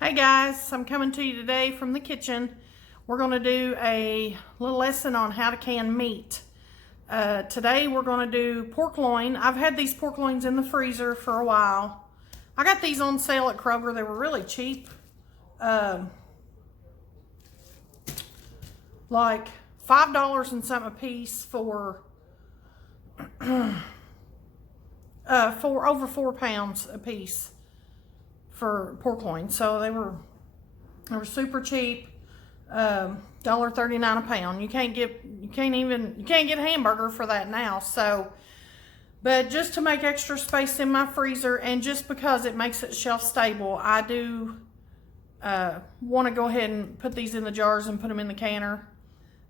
Hey guys, I'm coming to you today from the kitchen. We're going to do a little lesson on how to can meat. Today we're going to do pork loin. I've had these pork loins in the freezer for a while. I got these on sale at Kroger. They were really cheap. Like $5 and something a piece for over 4 pounds a piece for pork loin. So they were super cheap. $1.39 a pound. You can't get a hamburger for that now. So, but just to make extra space in my freezer, and just because it makes it shelf stable, I do want to go ahead and put these in the jars and put them in the canner.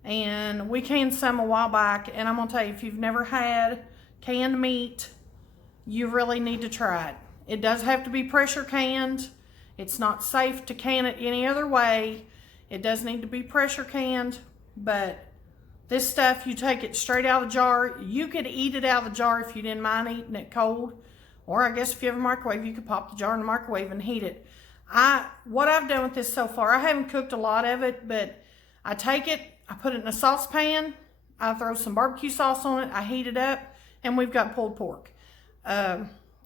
And we canned some a while back, and I'm gonna tell you, if you've never had canned meat, you really need to try it. It does have to be pressure canned. It's not safe to can it any other way. It does need to be pressure canned, but this stuff, you take it straight out of the jar. You could eat it out of the jar if you didn't mind eating it cold. Or I guess if you have a microwave, you could pop the jar in the microwave and heat it. What I've done with this so far, I haven't cooked a lot of it, but I take it, I put it in a saucepan, I throw some barbecue sauce on it, I heat it up, and we've got pulled pork.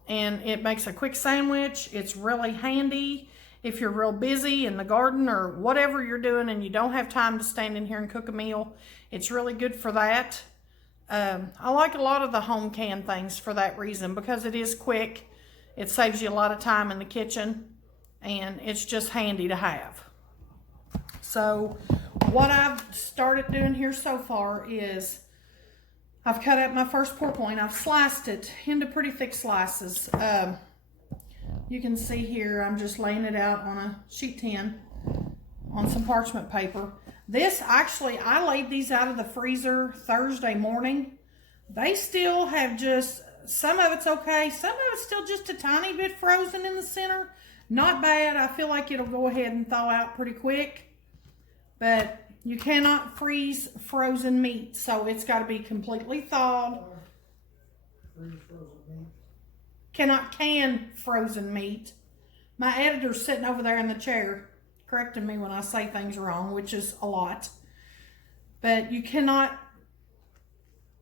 And it makes a quick sandwich. It's really handy if you're real busy in the garden or whatever you're doing and you don't have time to stand in here and cook a meal. It's really good for that. I like a lot of the home canned things for that reason, because it is quick. It saves you a lot of time in the kitchen, and it's just handy to have. So what I've started doing here so far is I've cut up my first pork loin. I've sliced it into pretty thick slices. You can see here, I'm just laying it out on a sheet tin on some parchment paper. This, actually, I laid these out of the freezer Thursday morning. They still have just, some of it's okay. Some of it's still just a tiny bit frozen in the center. Not bad. I feel like it'll go ahead and thaw out pretty quick. But you cannot freeze frozen meat, so it's got to be completely thawed. Cannot can frozen meat. My editor's sitting over there in the chair correcting me when I say things wrong, which is a lot. But you cannot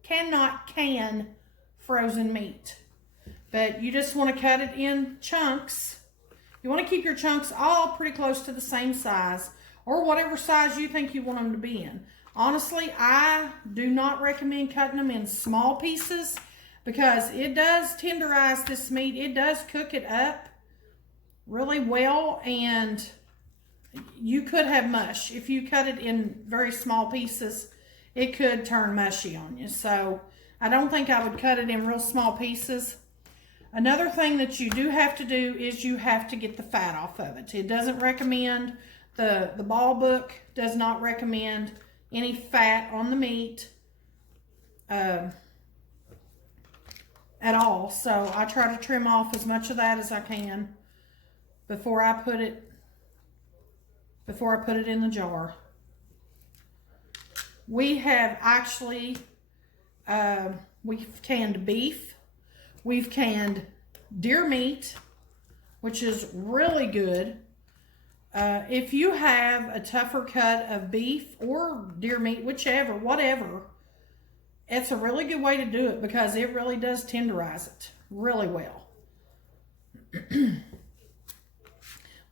can frozen meat. But you just want to cut it in chunks. You want to keep your chunks all pretty close to the same size, or whatever size you think you want them to be in. Honestly, I do not recommend cutting them in small pieces, because it does tenderize this meat. It does cook it up really well, and you could have mush. If you cut it in very small pieces, it could turn mushy on you. So I don't think I would cut it in real small pieces. Another thing that you do have to do is you have to get the fat off of it. It doesn't recommend, the ball book does not recommend any fat on the meat at all. So I try to trim off as much of that as I can before I put it in the jar. We have actually, we've canned beef. We've canned deer meat, which is really good. If you have a tougher cut of beef or deer meat, whatever, it's a really good way to do it, because it really does tenderize it really well.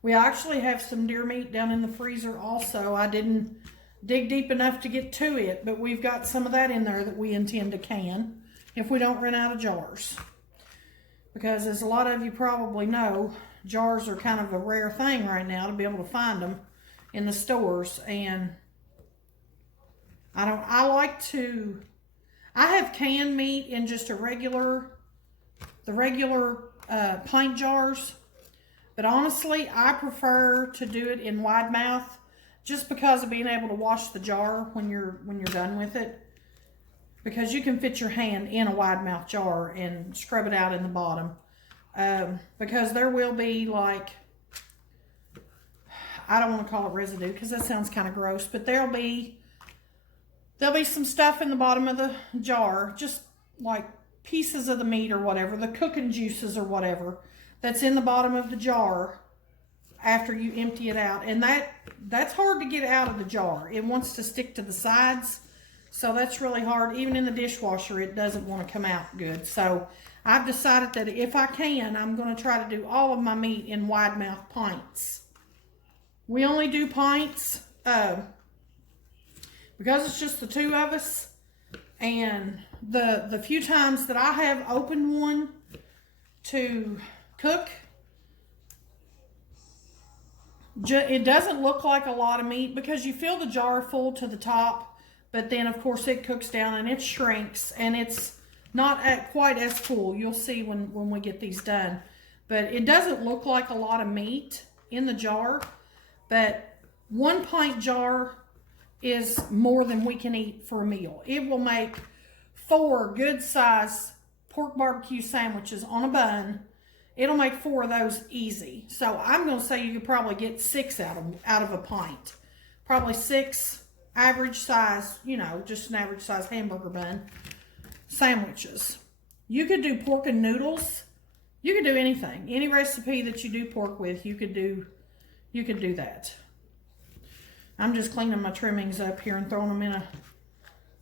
We actually have some deer meat down in the freezer also. I didn't dig deep enough to get to it, but we've got some of that in there that we intend to can if we don't run out of jars. Because as a lot of you probably know, jars are kind of a rare thing right now to be able to find them in the stores. And I have canned meat in just the regular pint jars. But honestly, I prefer to do it in wide mouth, just because of being able to wash the jar when you're done with it. Because you can fit your hand in a wide mouth jar and scrub it out in the bottom. Because there will be, like, I don't want to call it residue because that sounds kind of gross, but there'll be some stuff in the bottom of the jar, just like pieces of the meat or whatever, the cooking juices or whatever, that's in the bottom of the jar after you empty it out. And that's hard to get out of the jar. It wants to stick to the sides. So that's really hard. Even in the dishwasher, it doesn't want to come out good. So I've decided that if I can, I'm going to try to do all of my meat in wide mouth pints. We only do pints because it's just the two of us. And the few times that I have opened one to cook, it doesn't look like a lot of meat because you fill the jar full to the top, but then of course it cooks down and it shrinks and it's not quite as full. You'll see when we get these done. But it doesn't look like a lot of meat in the jar, but 1 pint jar is more than we can eat for a meal. It will make 4 good size pork barbecue sandwiches on a bun. It'll make 4 of those easy. So I'm going to say you could probably get 6 out of a pint. Probably 6 average size, you know, just an average size hamburger bun sandwiches. You could do pork and noodles. You could do anything. Any recipe that you do pork with, you could do that. I'm just cleaning my trimmings up here and throwing them in a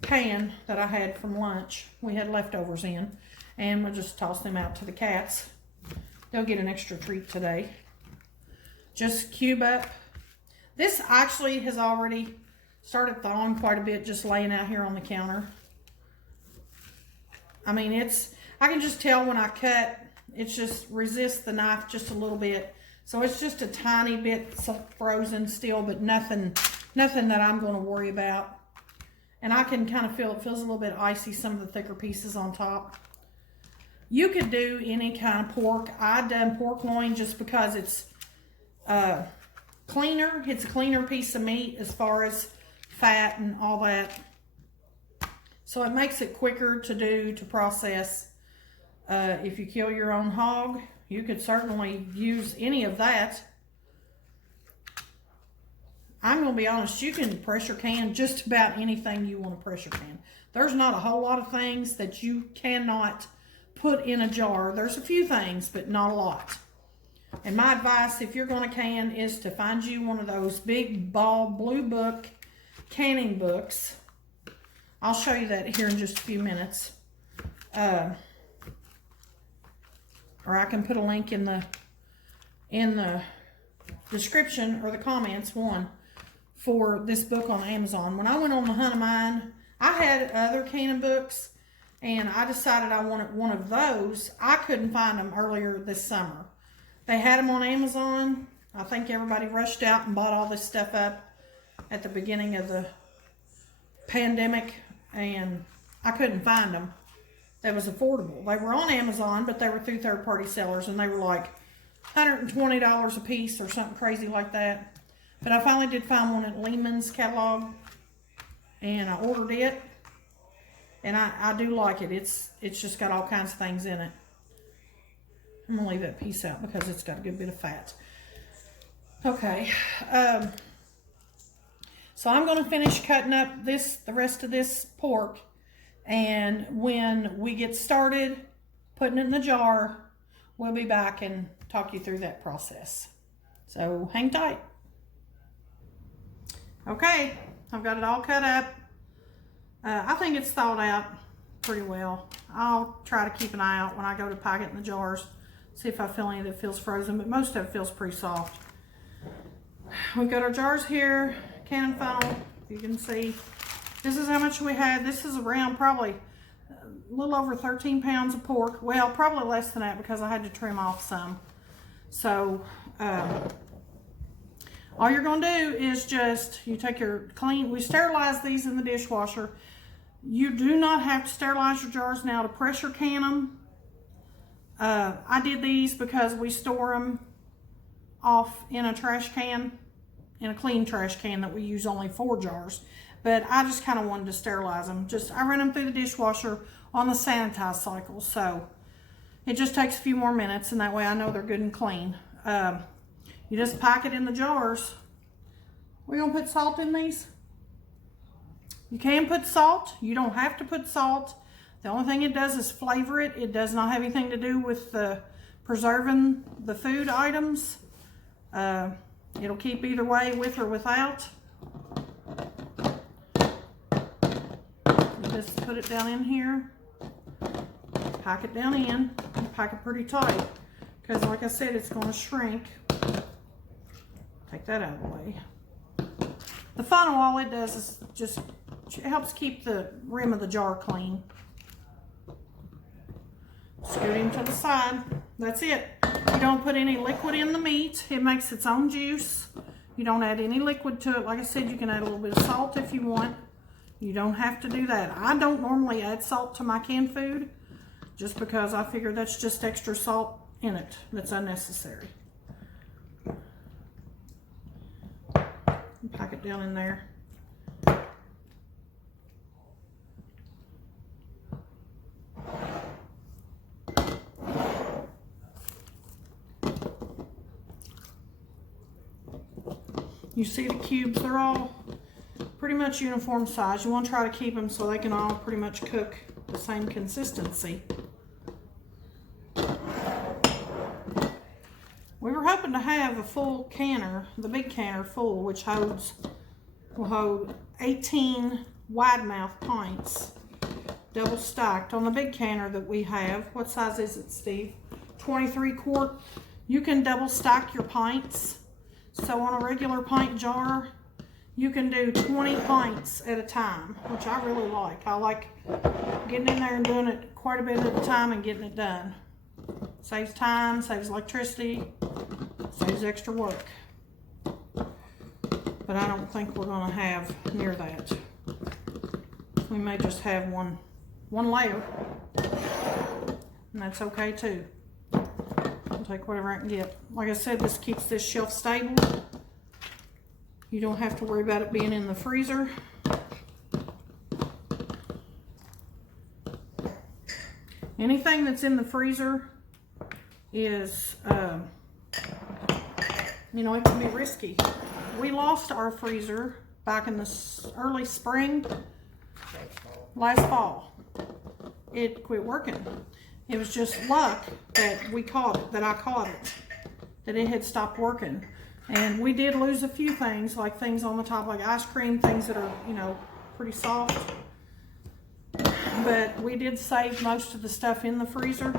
pan that I had from lunch. We had leftovers in, and we'll just toss them out to the cats. They'll get an extra treat today. Just cube up. This actually has already started thawing quite a bit, just laying out here on the counter. I mean, I can just tell when I cut, it's just resists the knife just a little bit. So it's just a tiny bit frozen still, but nothing that I'm going to worry about. And I can kind of feel it feels a little bit icy, some of the thicker pieces on top. You could do any kind of pork. I've done pork loin just because it's cleaner. It's a cleaner piece of meat as far as fat and all that. So it makes it quicker to process. If you kill your own hog, you could certainly use any of that. I'm going to be honest, you can pressure can just about anything you want to pressure can. There's not a whole lot of things that you cannot put in a jar. There's a few things, but not a lot. And my advice, if you're going to can, is to find you one of those big ball blue book canning books. I'll show you that here in just a few minutes. Or I can put a link in the description or the comments, one, for this book on Amazon. When I went on the hunt of mine, I had other canning books, and I decided I wanted one of those. I couldn't find them earlier this summer. They had them on Amazon. I think everybody rushed out and bought all this stuff up at the beginning of the pandemic, and I couldn't find them. That was affordable. They were on Amazon, but they were through third-party sellers, and they were like $120 a piece or something crazy like that. But I finally did find one at Lehman's catalog, and I ordered it, and I do like it. It's just got all kinds of things in it. I'm going to leave that piece out because it's got a good bit of fat. Okay. So I'm going to finish cutting up the rest of this pork, and when we get started putting it in the jar, we'll be back and talk you through that process. So hang tight. Okay, I've got it all cut up. I think it's thawed out pretty well. I'll try to keep an eye out when I go to pack it in the jars, see if I feel any that feels frozen, but most of it feels pretty soft. We've got our jars here, cannon funnel, you can see. This is how much we had. This is around probably a little over 13 pounds of pork. Well, probably less than that because I had to trim off some. So, all you're going to do is just, you take your we sterilize these in the dishwasher. You do not have to sterilize your jars now to pressure can them. I did these because we store them off in a trash can, in a clean trash can that we use only 4 jars. But I just kind of wanted to sterilize them. I run them through the dishwasher on the sanitize cycle. So it just takes a few more minutes, and that way I know they're good and clean. You just pack it in the jars. We're going to put salt in these. You can put salt. You don't have to put salt. The only thing it does is flavor it. It does not have anything to do with preserving the food items. It'll keep either way, with or without. Just put it down in here, pack it down in, and pack it pretty tight, because like I said, it's going to shrink. Take that out of the way. The funnel, all it does is just, it helps keep the rim of the jar clean. Scoot him to the side. That's it. You don't put any liquid in the meat. It makes its own juice. You don't add any liquid to it. Like I said, you can add a little bit of salt if you want. You don't have to do that. I don't normally add salt to my canned food, just because I figure that's just extra salt in it that's unnecessary. Pack it down in there. You see the cubes, they're all pretty much uniform size. You want to try to keep them so they can all pretty much cook the same consistency. We were hoping to have a full canner, the big canner full, which will hold 18 wide mouth pints, double stacked. On the big canner that we have, what size is it, Steve? 23 quart. You can double stack your pints. So on a regular pint jar, you can do 20 pints at a time, which I really like. I like getting in there and doing it quite a bit at a time and getting it done. Saves time, saves electricity, saves extra work. But I don't think we're going to have near that. We may just have one layer, and that's okay too. I'll take whatever I can get. Like I said, this keeps this shelf stable. You don't have to worry about it being in the freezer. Anything that's in the freezer is, you know, it can be risky. We lost our freezer back in the early spring, last fall. It quit working. It was just luck that we caught it, that I caught it, that it had stopped working. And we did lose a few things, like things on the top, like ice cream, things that are, you know, pretty soft. But we did save most of the stuff in the freezer.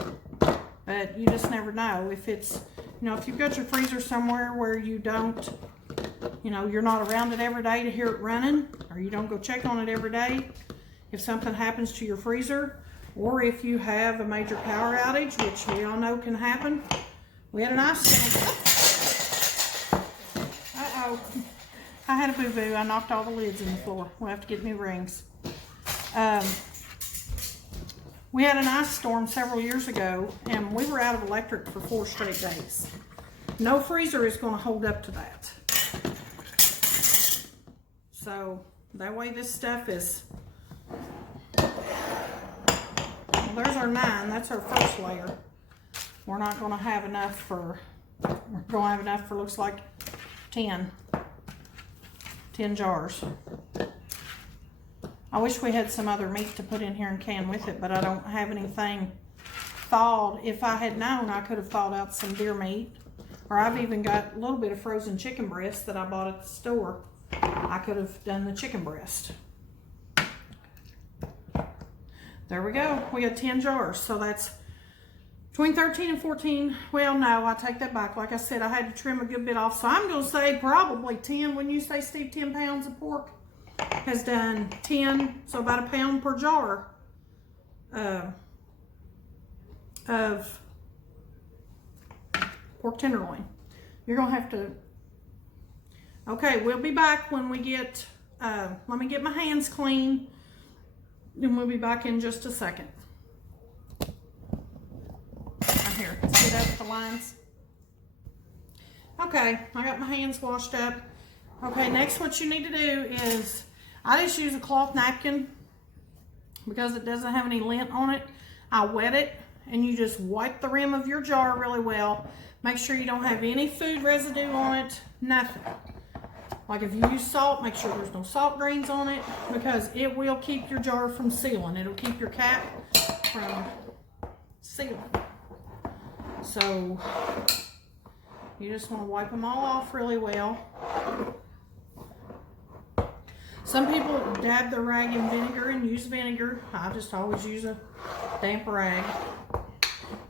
But you just never know. If it's, you know, if you've got your freezer somewhere where you don't, you know, you're not around it every day to hear it running, or you don't go check on it every day, if something happens to your freezer, or if you have a major power outage, which we all know can happen. We had an ice storm. Uh-oh. I had a boo-boo. I knocked all the lids in the floor. We'll have to get new rings. We had an ice storm several years ago, and we were out of electric for 4 straight days. No freezer is going to hold up to that. So that way this stuff is... Well, there's our 9. That's our first layer. We're not going to have enough for... We're going to have enough for, looks like, 10 jars. I wish we had some other meat to put in here and can with it, but I don't have anything thawed. If I had known, I could have thawed out some deer meat. Or I've even got a little bit of frozen chicken breast that I bought at the store. I could have done the chicken breast. There we go. We got 10 jars. So that's between 13 and 14. Well, no, I take that back. Like I said, I had to trim a good bit off. So I'm going to say probably 10. When you say, Steve, 10 pounds of pork has done 10, so about a pound per jar of pork tenderloin. You're gonna have to, okay, we'll be back when we get, let me get my hands clean, and we'll be back in just a second. Right here, see that with the lines? Okay, I got my hands washed up. Okay, next what you need to do is, I just use a cloth napkin because it doesn't have any lint on it. I wet it, and you just wipe the rim of your jar really well. Make sure you don't have any food residue on it, nothing. Like if you use salt, make sure there's no salt grains on it, because it will keep your jar from sealing. It'll keep your cap from sealing. So You just want to wipe them all off really well. Some people dab the rag in vinegar and use vinegar. I just always use a damp rag.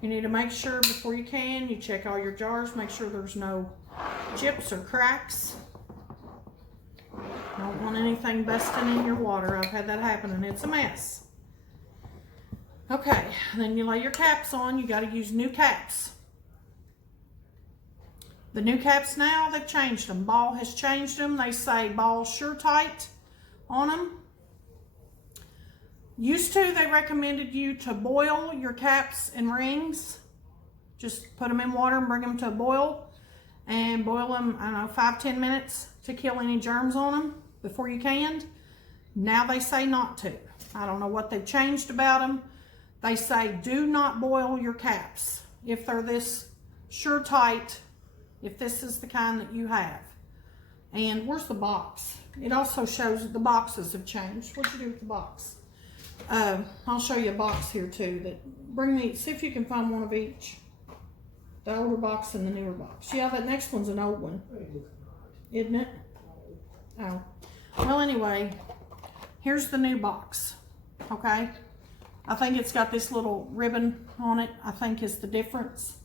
You need to make sure before you check all your jars, make sure there's no chips or cracks. Don't want anything busting in your water. I've had that happen and it's a mess. Okay, then you lay your caps on. You got to use new caps. The new caps now, they've changed them. Ball has changed them. They say Ball Sure Tight on them. Used to, they recommended you to boil your caps and rings. Just put them in water and bring them to a boil. And boil them, I don't know, 5-10 minutes to kill any germs on them before you canned. Now they say not to. I don't know what they've changed about them. They say do not boil your caps if they're this Sure Tight, if this is the kind that you have. And where's the box? It also shows that the boxes have changed. What'd you do with the box? I'll show you a box here too. See if you can find one of each. The older box and the newer box. Yeah, that next one's an old one. Isn't it? Oh. Well, anyway, here's the new box. Okay? I think it's got this little ribbon on it, I think is the difference.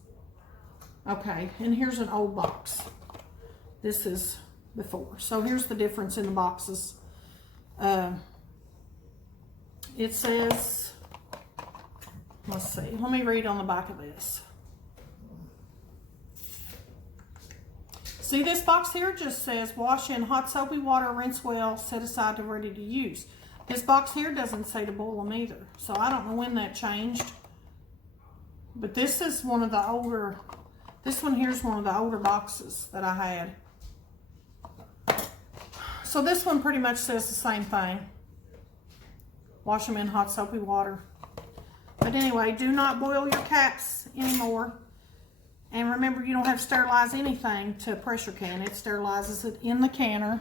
Okay, and here's an old box. This is before. So here's the difference in the boxes. It says, let's see, let me read on the back of this. See, this box here just says wash in hot soapy water, rinse well, set aside to ready to use. This box here doesn't say to boil them either, so I don't know when that changed. But this is one of the older, this one here is one of the older boxes that I had. So this one pretty much says the same thing. Wash them in hot soapy water. But anyway, do not boil your caps anymore. And remember, you don't have to sterilize anything to a pressure can. It sterilizes it in the canner.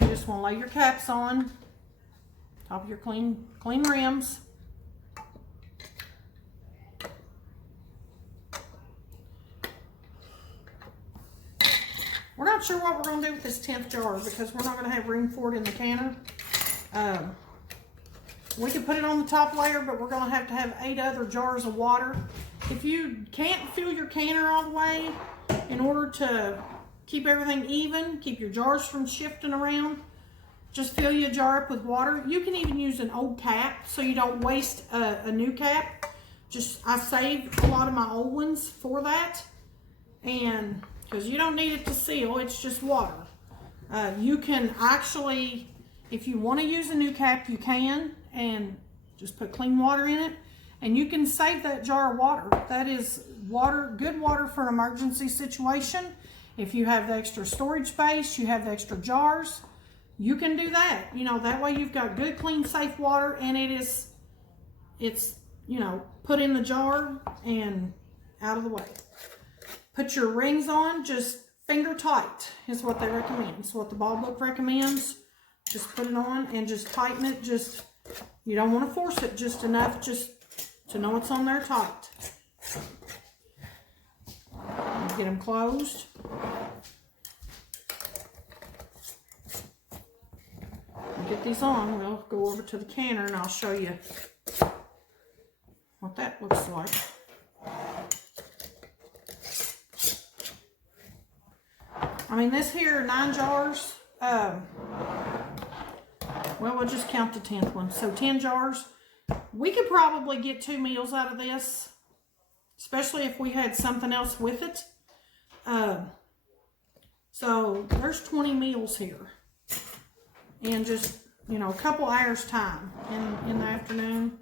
You just want to lay your caps on. Top of your clean rims. We're not sure what we're going to do with this 10th jar because we're not going to have room for it in the canner. We could put it on the top layer, but we're going to have 8 other jars of water. If you can't fill your canner all the way, in order to keep everything even, keep your jars from shifting around, just fill your jar up with water. You can even use an old cap so you don't waste a new cap. I saved a lot of my old ones for that. And because you don't need it to seal, it's just water. You can actually, if you want to use a new cap, you can, and just put clean water in it. And you can save that jar of water. That is water, good water for an emergency situation. If you have the extra storage space, you have the extra jars, you can do that. You know, that way you've got good, clean, safe water, and it's, you know, put in the jar and out of the way. Put your rings on, just finger tight is what they recommend. It's what the ball book recommends. Just put it on and just tighten it. You don't want to force it, just enough just to know it's on there tight. Get them closed. Get these on, we'll go over to the canner and I'll show you what that looks like. I mean, this here, 9 jars, well, we'll just count the 10th one. So 10 jars. We could probably get 2 meals out of this, especially if we had something else with it. So there's 20 meals here. And just, you know, a couple hours time in the afternoon.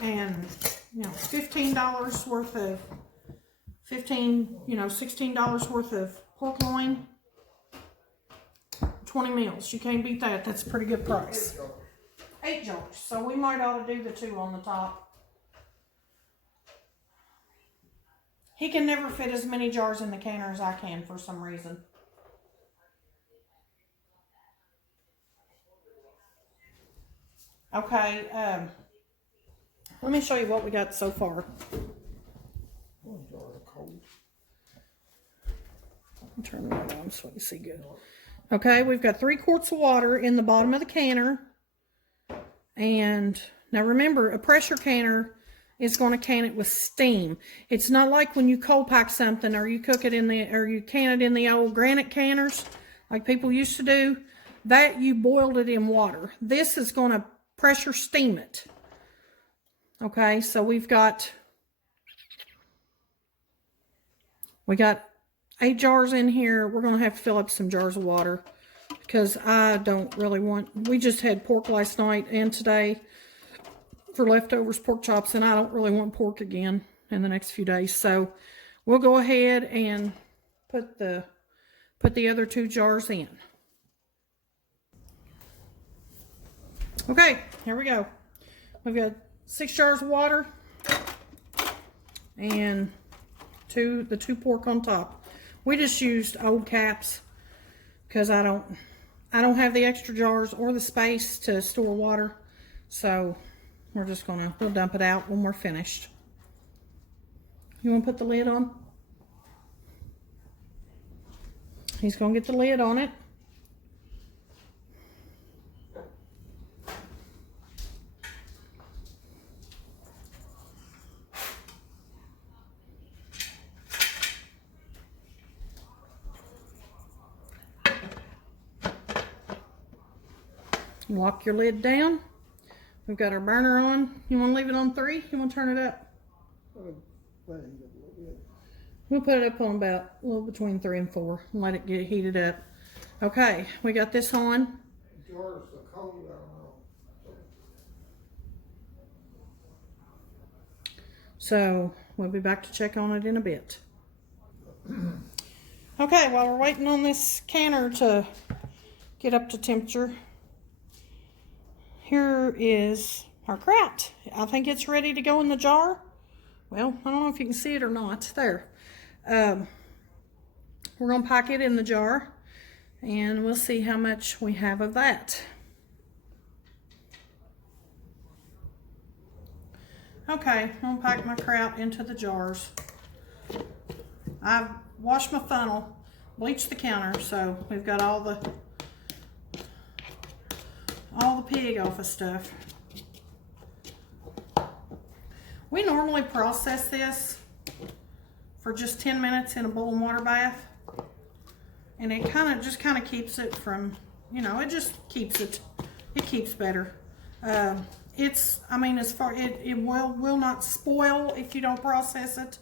And, you know, $15 worth of, $16 worth of pork loin. 20 meals. You can't beat that. That's a pretty good price. 8 jars. So we might ought to do the 2 on the top. He can never fit as many jars in the canner as I can for some reason. Okay, let me show you what we got so far. Turn that on so we can see good. Okay, we've got 3 quarts of water in the bottom of the canner. And now remember, a pressure canner is going to can it with steam. It's not like when you cold pack something or you cook it in the, or you can it in the old granite canners like people used to do, that you boiled it in water. This is going to pressure steam it. Okay, so we got 8 jars in here. We're going to have to fill up some jars of water because I don't really want, we just had pork last night and today for leftovers, pork chops, and I don't really want pork again in the next few days. So we'll go ahead and put the other 2 jars in. Okay, here we go. We've got 6 jars of water and the 2 pork on top. We just used old caps because I don't have the extra jars or the space to store water. So we'll dump it out when we're finished. You want to put the lid on? He's going to get the lid on it. Lock your lid down. We've got our burner on. You want to leave it on 3? You want to turn it up? We'll put it up on about a little between 3 and 4 and let it get heated up. Okay, we got this on. So we'll be back to check on it in a bit. Okay, while we're waiting on this canner to get up to temperature, here is our kraut. I think it's ready to go in the jar. Well, I don't know if you can see it or not. There. We're going to pack it in the jar, and we'll see how much we have of that. Okay, I'm going to pack my kraut into the jars. I've washed my funnel, bleached the counter, so we've got all the pig off of stuff. We normally process this for just 10 minutes in a boiling water bath, and it kind of keeps it from, you know, it just keeps it keeps better. As far, it will not spoil if you don't process it.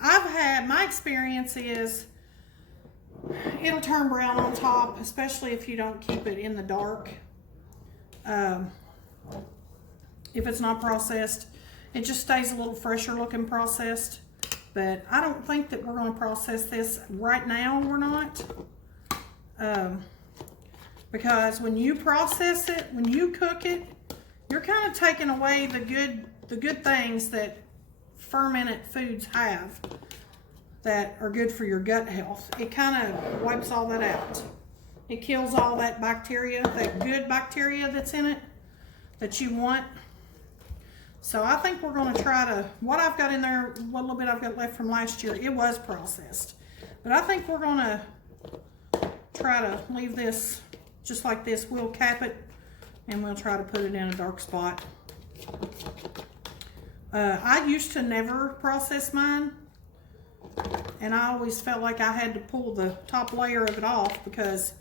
My experience is it'll turn brown on top, especially if you don't keep it in the dark. If it's not processed, it just stays a little fresher looking processed. But I don't think that we're going to process this right now. We're not. Because when you process it, when you cook it, you're kind of taking away the good things that fermented foods have that are good for your gut health. It kind of wipes all that out. It kills all that bacteria, that good bacteria that's in it that you want. So I think we're going to try to, what I've got in there, what little bit I've got left from last year, it was processed. But I think we're going to try to leave this just like this. We'll cap it and we'll try to put it in a dark spot. I used to never process mine, and I always felt like I had to pull the top layer of it off because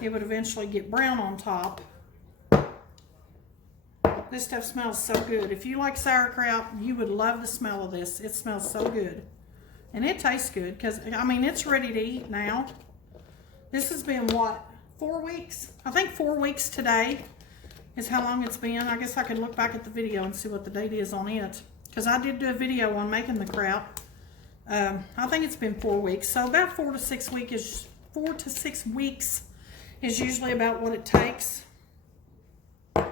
it would eventually get brown on top. This stuff smells so good. If you like sauerkraut, you would love the smell of this. It smells so good. And it tastes good because, I mean, it's ready to eat now. This has been, what, 4 weeks? I think 4 weeks today is how long it's been. I guess I could look back at the video and see what the date is on it, because I did do a video on making the kraut. I think it's been 4 weeks. So about 4 to 6 weeks is usually about what it takes. I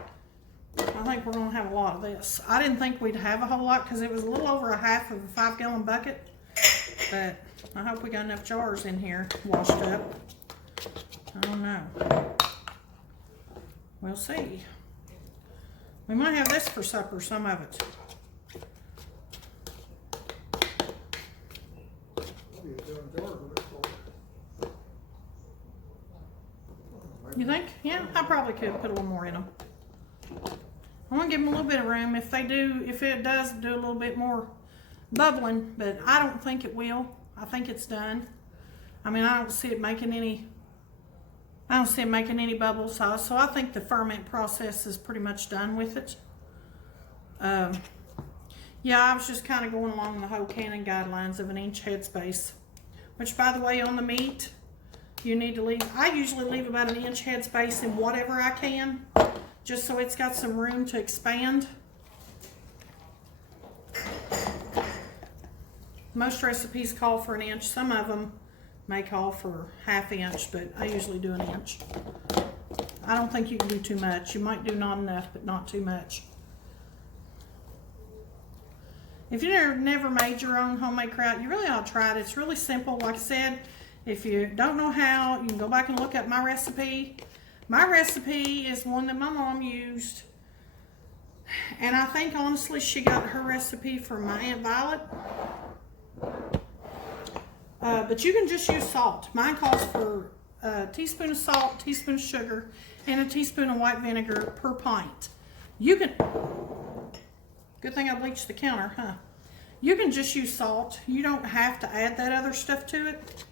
think we're going to have a lot of this. I didn't think we'd have a whole lot because it was a little over a half of a 5-gallon bucket. But I hope we got enough jars in here washed up. I don't know. We'll see. We might have this for supper, some of it. You think? Yeah, I probably could put a little more in them. I want to give them a little bit of room if it does do a little bit more bubbling, but I don't think it will. I think it's done. I mean, I don't see it making any bubbles. So I think the ferment process is pretty much done with it. Yeah, I was just kind of going along the whole canon guidelines of an inch headspace, which, by the way, on the meat, you need to leave, I usually leave about an inch headspace in whatever I can, just so it's got some room to expand. Most recipes call for an inch. Some of them may call for ½ inch, but I usually do an inch. I don't think you can do too much. You might do not enough, but not too much. If you've never made your own homemade kraut, you really ought to try it. It's really simple. Like I said, if you don't know how, you can go back and look up my recipe. My recipe is one that my mom used. And I think, honestly, she got her recipe from my Aunt Violet. But you can just use salt. Mine calls for a teaspoon of salt, teaspoon of sugar, and a teaspoon of white vinegar per pint. You can... Good thing I bleached the counter, huh? You can just use salt. You don't have to add that other stuff to it.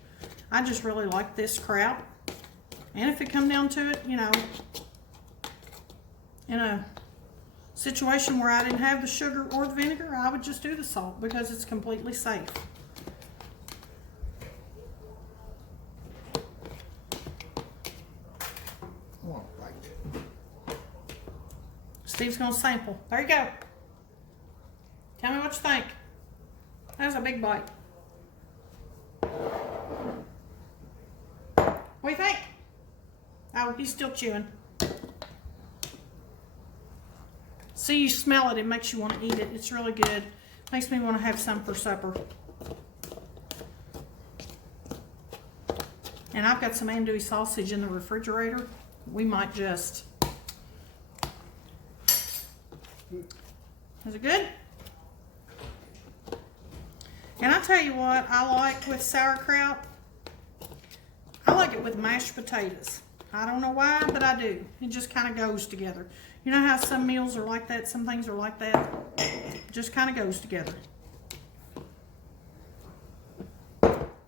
I just really like this kraut. And if it come down to it, you know, in a situation where I didn't have the sugar or the vinegar, I would just do the salt because it's completely safe. Steve's gonna sample. There you go. Tell me what you think. That was a big bite. What do you think? Oh, he's still chewing. See, you smell it, it makes you want to eat it. It's really good. Makes me want to have some for supper. And I've got some andouille sausage in the refrigerator. We might just... Is it good? And I tell you what I like with sauerkraut. I like it with mashed potatoes. I don't know why, but I do. It just kind of goes together. You know how some meals are like that, some things are like that? It just kind of goes together.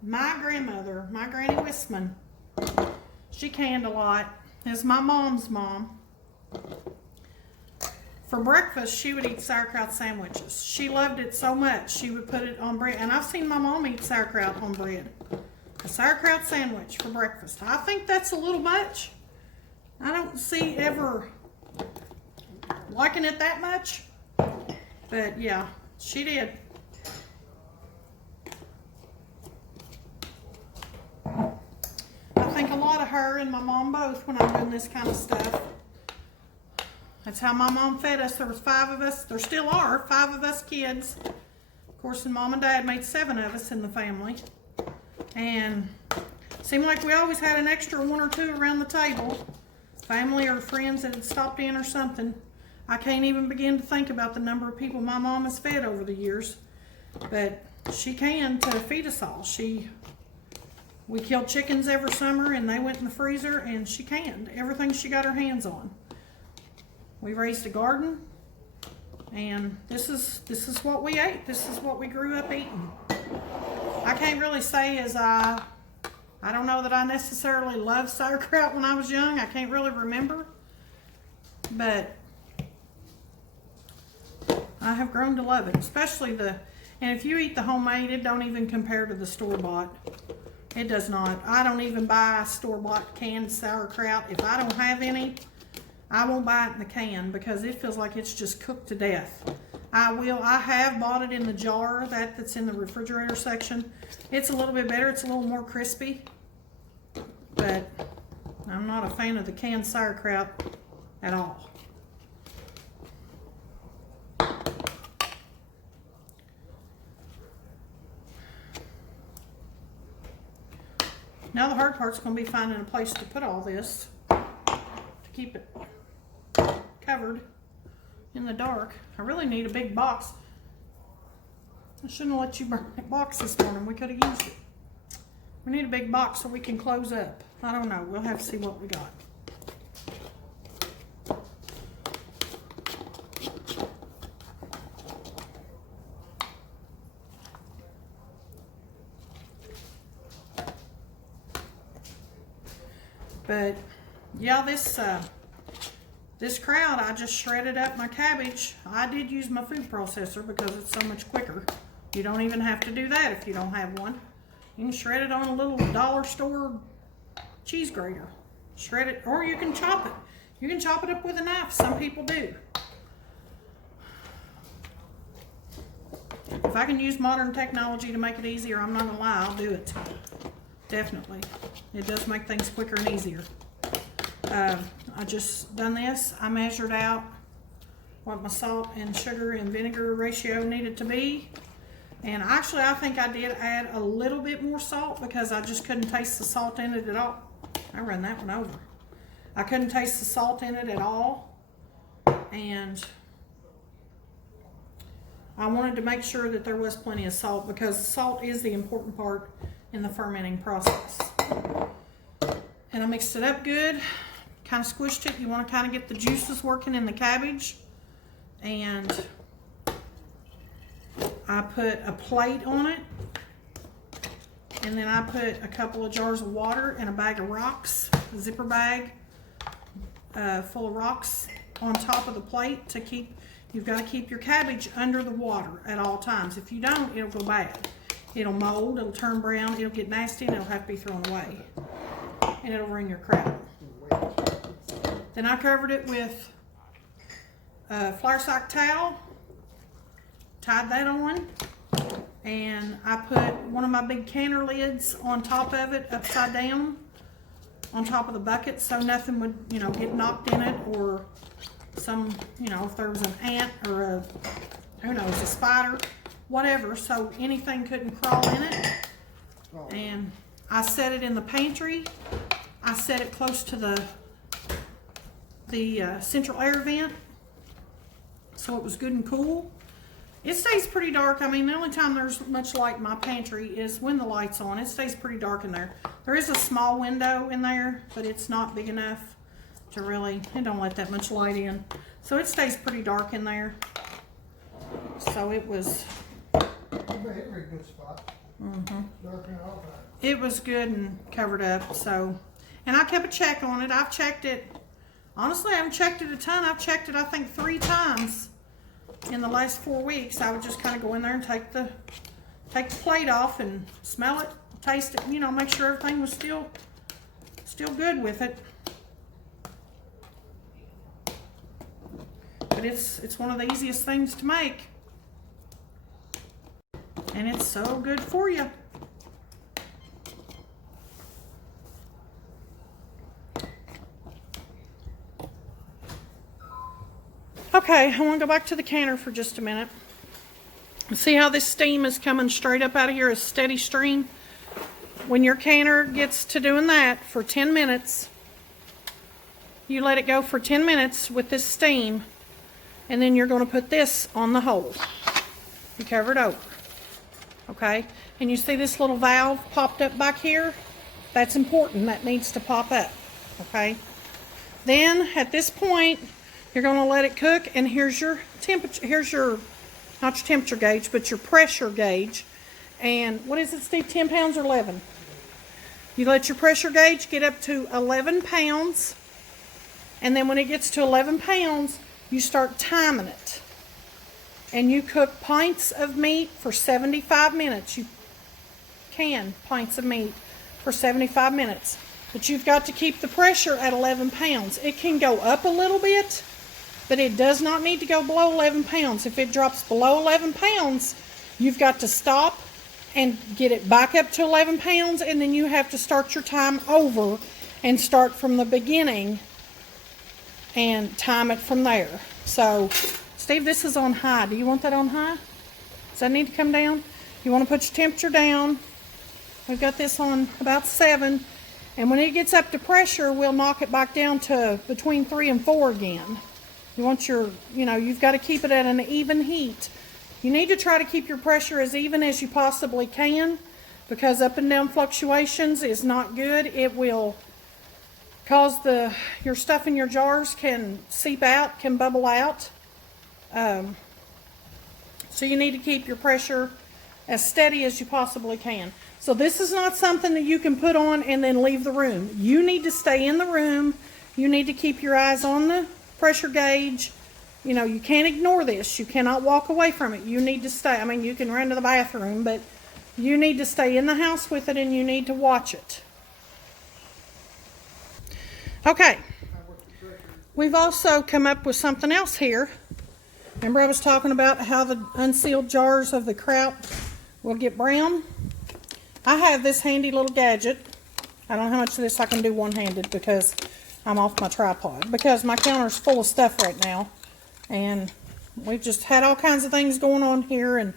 My grandmother, my Granny Wistman, she canned a lot. It's my mom's mom. For breakfast, she would eat sauerkraut sandwiches. She loved it so much, she would put it on bread. And I've seen my mom eat sauerkraut on bread. A sauerkraut sandwich for breakfast. I think that's a little much. I don't see ever liking it that much. But yeah, she did. I think a lot of her and my mom both when I'm doing this kind of stuff. That's how my mom fed us. There was 5 of us. There still are 5 of us kids. Of course, and Mom and Dad made 7 of us in the family. And it seemed like we always had an extra 1 or 2 around the table. Family or friends that had stopped in or something. I can't even begin to think about the number of people my mom has fed over the years. But she canned to feed us all. We killed chickens every summer and they went in the freezer and she canned everything she got her hands on. We raised a garden, and this is what we ate. This is what we grew up eating. I can't really say I don't know that I necessarily loved sauerkraut when I was young. I can't really remember, but I have grown to love it, especially and if you eat the homemade, it don't even compare to the store-bought. It does not. I don't even buy store-bought canned sauerkraut. If I don't have any, I won't buy it in the can because it feels like it's just cooked to death. I have bought it in the jar that's in the refrigerator section. It's a little bit better. It's a little more crispy. But I'm not a fan of the canned sauerkraut at all. Now the hard part's going to be finding a place to put all this to keep it covered in the dark. I really need a big box. I shouldn't have let you burn that box this morning. We could have used it. We need a big box so we can close up. I don't know. We'll have to see what we got. But yeah, this kraut, I just shredded up my cabbage. I did use my food processor because it's so much quicker. You don't even have to do that if you don't have one. You can shred it on a little dollar store cheese grater. Shred it, or you can chop it. You can chop it up with a knife. Some people do. If I can use modern technology to make it easier, I'm not gonna lie, I'll do it. Definitely. It does make things quicker and easier. I just done this. I measured out what my salt and sugar and vinegar ratio needed to be. And actually, I think I did add a little bit more salt because I just couldn't taste the salt in it at all. I ran that one over. I couldn't taste the salt in it at all. And I wanted to make sure that there was plenty of salt because salt is the important part in the fermenting process. And I mixed it up good, kind of squished it. You want to kind of get the juices working in the cabbage. And I put a plate on it. And then I put a couple of jars of water and a bag of rocks, a zipper bag full of rocks on top of the plate to keep, you've got to keep your cabbage under the water at all times. If you don't, it'll go bad. It'll mold, it'll turn brown, it'll get nasty, and it'll have to be thrown away. And it'll ruin your kraut. Then I covered it with a flour sack towel, tied that on, and I put one of my big canner lids on top of it, upside down, on top of the bucket, so nothing would, you know, get knocked in it, or some, you know, if there was an ant or a, who knows, a spider, whatever, so anything couldn't crawl in it. And I set it in the pantry. I set it close to the central air vent, so it was good and cool. It stays pretty dark. I mean, the only time there's much light in my pantry is when the light's on. It stays pretty dark in there. There is a small window in there, but it's not big enough to really, it don't let that much light in. So it stays pretty dark in there. So it was, Good spot. it was good and covered up. So, and I kept a check on it. I've checked it, honestly, I haven't checked it a ton. I've checked it, I think, 3 times in the last 4 weeks. I would just kind of go in there and take the plate off and smell it, taste it, you know, make sure everything was still good with it. But it's one of the easiest things to make. And it's so good for you. Okay, I want to go back to the canner for just a minute. See how this steam is coming straight up out of here, a steady stream? When your canner gets to doing that for 10 minutes, you let it go for 10 minutes with this steam, and then you're going to put this on the hole. You cover it over. Okay? And you see this little valve popped up back here? That's important. That needs to pop up. Okay? Then, at this point, you're going to let it cook, and here's your temperature, here's your, not your temperature gauge, but your pressure gauge. And what is it, Steve, 10 pounds or 11? You let your pressure gauge get up to 11 pounds, and then when it gets to 11 pounds, you start timing it. And you cook pints of meat for 75 minutes. You can pints of meat for 75 minutes. But you've got to keep the pressure at 11 pounds. It can go up a little bit, but it does not need to go below 11 pounds. If it drops below 11 pounds, you've got to stop and get it back up to 11 pounds, and then you have to start your time over and start from the beginning and time it from there. So, Steve, this is on high. Do you want that on high? Does that need to come down? You want to put your temperature down. We've got this on about 7. And when it gets up to pressure, we'll knock it back down to between 3 and 4 again. You want your, you know, you've got to keep it at an even heat. You need to try to keep your pressure as even as you possibly can, because up and down fluctuations is not good. It will cause your stuff in your jars can seep out, can bubble out. So you need to keep your pressure as steady as you possibly can. So this is not something that you can put on and then leave the room. You need to stay in the room. You need to keep your eyes on the pressure gauge. You know, you can't ignore this. You cannot walk away from it. You need to stay. I mean, you can run to the bathroom, but you need to stay in the house with it and you need to watch it. Okay. We've also come up with something else here. Remember I was talking about how the unsealed jars of the kraut will get brown? I have this handy little gadget. I don't know how much of this I can do one-handed because I'm off my tripod. Because my counter's full of stuff right now. And we've just had all kinds of things going on here and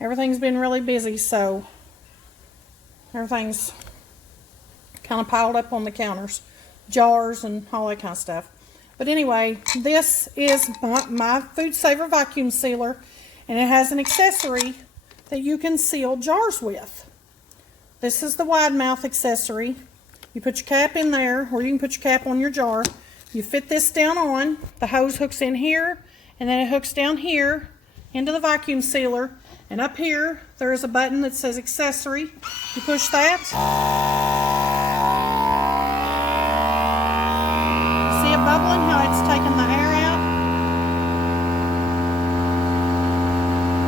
everything's been really busy. So everything's kind of piled up on the counters. Jars and all that kind of stuff. But anyway, this is my Food Saver vacuum sealer. And it has an accessory that you can seal jars with. This is the wide mouth accessory. You put your cap in there, or you can put your cap on your jar. You fit this down on. The hose hooks in here, and then it hooks down here into the vacuum sealer. And up here, there is a button that says accessory. You push that. See it bubbling, how it's taking the air out?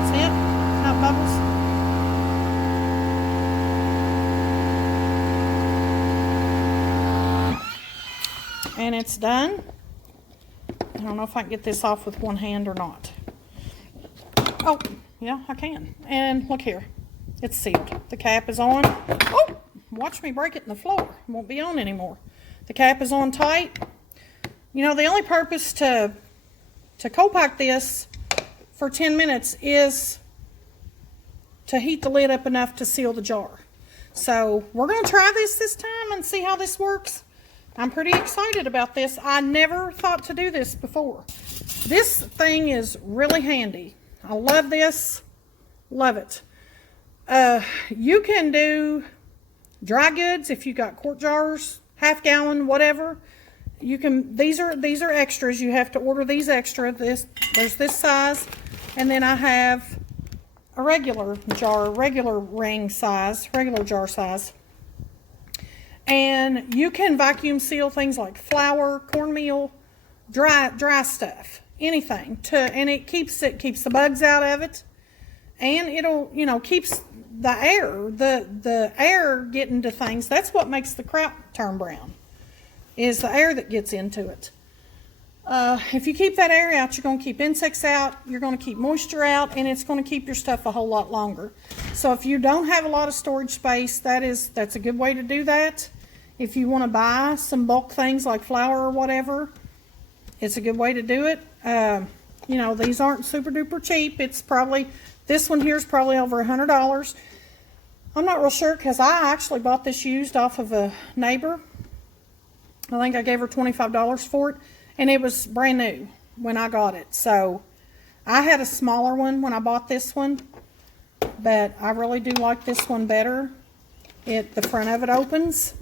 See it? How it bubbles? And it's done. I don't know if I can get this off with one hand or not. Oh, yeah, I can. And look here. It's sealed. The cap is on. Oh, watch me break it in the floor. It won't be on anymore. The cap is on tight. You know, the only purpose to cold pack this for 10 minutes is to heat the lid up enough to seal the jar. So we're going to try this time and see how this works. I'm pretty excited about this. I never thought to do this before. This thing is really handy. I love this. Love it. You can do dry goods if you got quart jars, half gallon, whatever. You can. These are extras. You have to order these extra. There's this size, and then I have a regular jar, regular ring size, regular jar size. And you can vacuum seal things like flour, cornmeal, dry stuff, anything. And it keeps the bugs out of it, and it'll, you know, keeps the air getting to things. That's what makes the kraut turn brown, is the air that gets into it. If you keep that air out, you're going to keep insects out, you're going to keep moisture out, and it's going to keep your stuff a whole lot longer. So if you don't have a lot of storage space, that's a good way to do that. If you want to buy some bulk things like flour or whatever, it's a good way to do it. You know, these aren't super duper cheap. It's probably, this one here is probably over $100. I'm not real sure because I actually bought this used off of a neighbor. I think I gave her $25 for it, and it was brand new when I got it. So I had a smaller one when I bought this one, but I really do like this one better. The front of it opens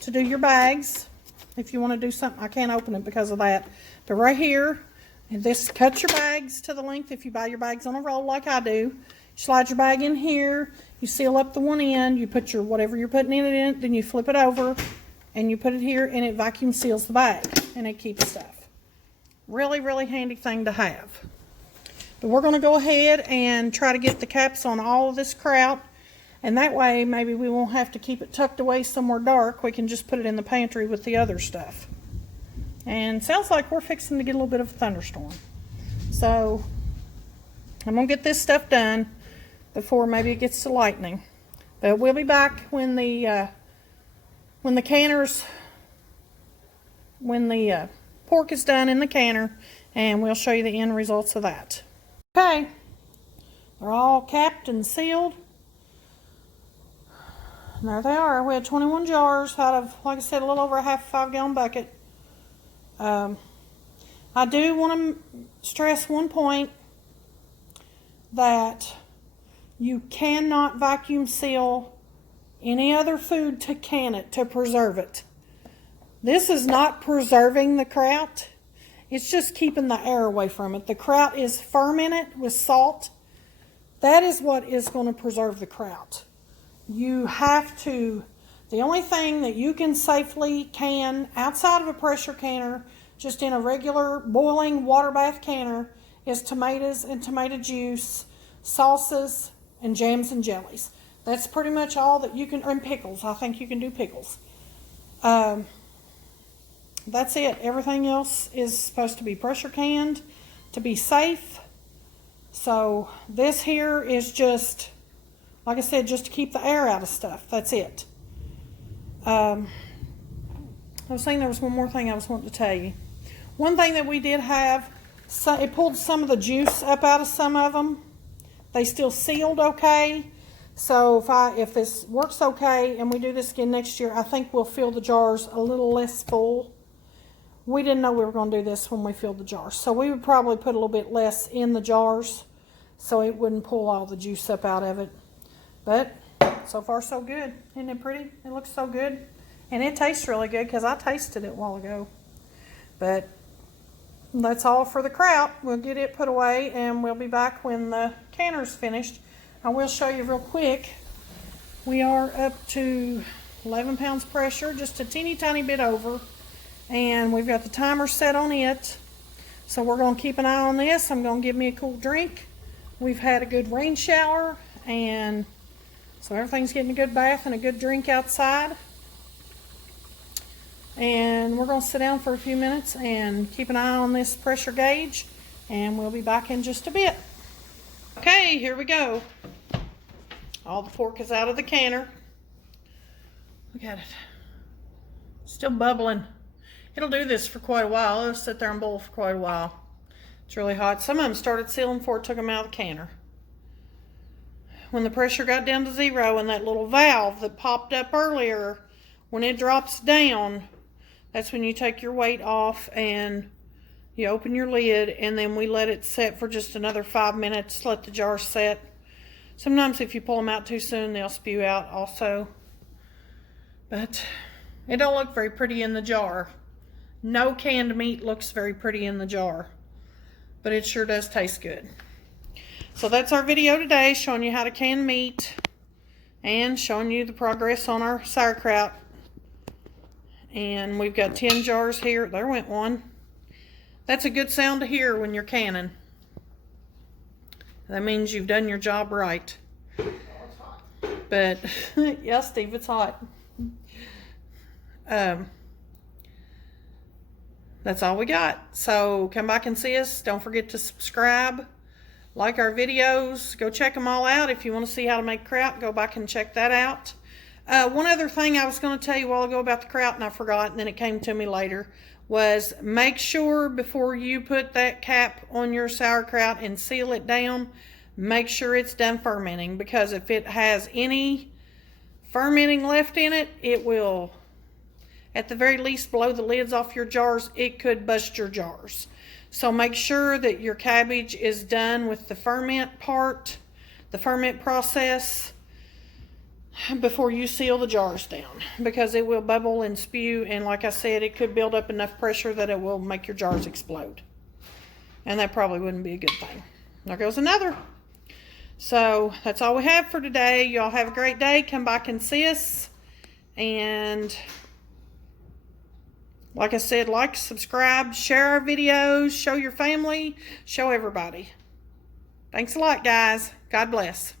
to do your bags. If you want to do something, I can't open it because of that. But right here, this cuts your bags to the length if you buy your bags on a roll like I do. You slide your bag in here, you seal up the one end, you put your whatever you're putting in it, then you flip it over and you put it here, and it vacuum seals the bag and it keeps stuff. Really, really handy thing to have. But we're going to go ahead and try to get the caps on all of this kraut. And that way, maybe we won't have to keep it tucked away somewhere dark. We can just put it in the pantry with the other stuff. And sounds like we're fixing to get a little bit of a thunderstorm. So, I'm going to get this stuff done before maybe it gets to lightning. But we'll be back when the pork is done in the canner, and we'll show you the end results of that. Okay, they're all capped and sealed. And there they are. We had 21 jars out of, like I said, a little over a half 5-gallon bucket. I do want to stress one point, that you cannot vacuum seal any other food to can it, to preserve it. This is not preserving the kraut. It's just keeping the air away from it. The kraut is fermented with salt. That is what is going to preserve the kraut. you have to, the only thing that you can safely can outside of a pressure canner, just in a regular boiling water bath canner, is tomatoes and tomato juice, sauces, and jams and jellies. That's pretty much all that you can, and pickles. I think you can do pickles. That's it. Everything else is supposed to be pressure canned to be safe. So this here is just, like I said, just to keep the air out of stuff. That's it. I was saying there was one more thing I was wanting to tell you. One thing that we did have, so it pulled some of the juice up out of some of them. They still sealed okay. So if this works okay and we do this again next year, I think we'll fill the jars a little less full. We didn't know we were going to do this when we filled the jars. So we would probably put a little bit less in the jars so it wouldn't pull all the juice up out of it. But so far so good. Isn't it pretty? It looks so good. And it tastes really good because I tasted it a while ago. But that's all for the kraut. We'll get it put away and we'll be back when the canner's finished. I will show you real quick. We are up to 11 pounds pressure, just a teeny tiny bit over. And we've got the timer set on it. So we're going to keep an eye on this. I'm going to give me a cool drink. We've had a good rain shower, and so everything's getting a good bath and a good drink outside. And we're going to sit down for a few minutes and keep an eye on this pressure gauge, and we'll be back in just a bit. Okay, here we go. All the pork is out of the canner. Look at it. Still bubbling. It'll do this for quite a while. It'll sit there and boil for quite a while. It's really hot. Some of them started sealing before it took them out of the canner. When the pressure got down to 0 and that little valve that popped up earlier, when it drops down, that's when you take your weight off and you open your lid, and then we let it set for just another 5 minutes, let the jar set. Sometimes if you pull them out too soon, they'll spew out also. But it don't look very pretty in the jar. No canned meat looks very pretty in the jar, but it sure does taste good. So that's our video today, showing you how to can meat and showing you the progress on our sauerkraut. And we've got 10 jars here. There went one. That's a good sound to hear when you're canning. That means you've done your job right. But yeah, Steve, it's hot. That's all we got. So come back and see us. Don't forget to subscribe, like our videos, go check them all out. If you want to see how to make kraut, go back and check that out. One other thing I was going to tell you a while ago about the kraut, and I forgot, and then it came to me later, was make sure before you put that cap on your sauerkraut and seal it down, make sure it's done fermenting, because if it has any fermenting left in it, it will, at the very least, blow the lids off your jars. It could bust your jars. So make sure that your cabbage is done with the ferment part, the ferment process, before you seal the jars down, because it will bubble and spew, and like I said, it could build up enough pressure that it will make your jars explode, and that probably wouldn't be a good thing. There goes another. So that's all we have for today. Y'all have a great day. Come back and see us, and like I said, like, subscribe, share our videos, show your family, show everybody. Thanks a lot, guys. God bless.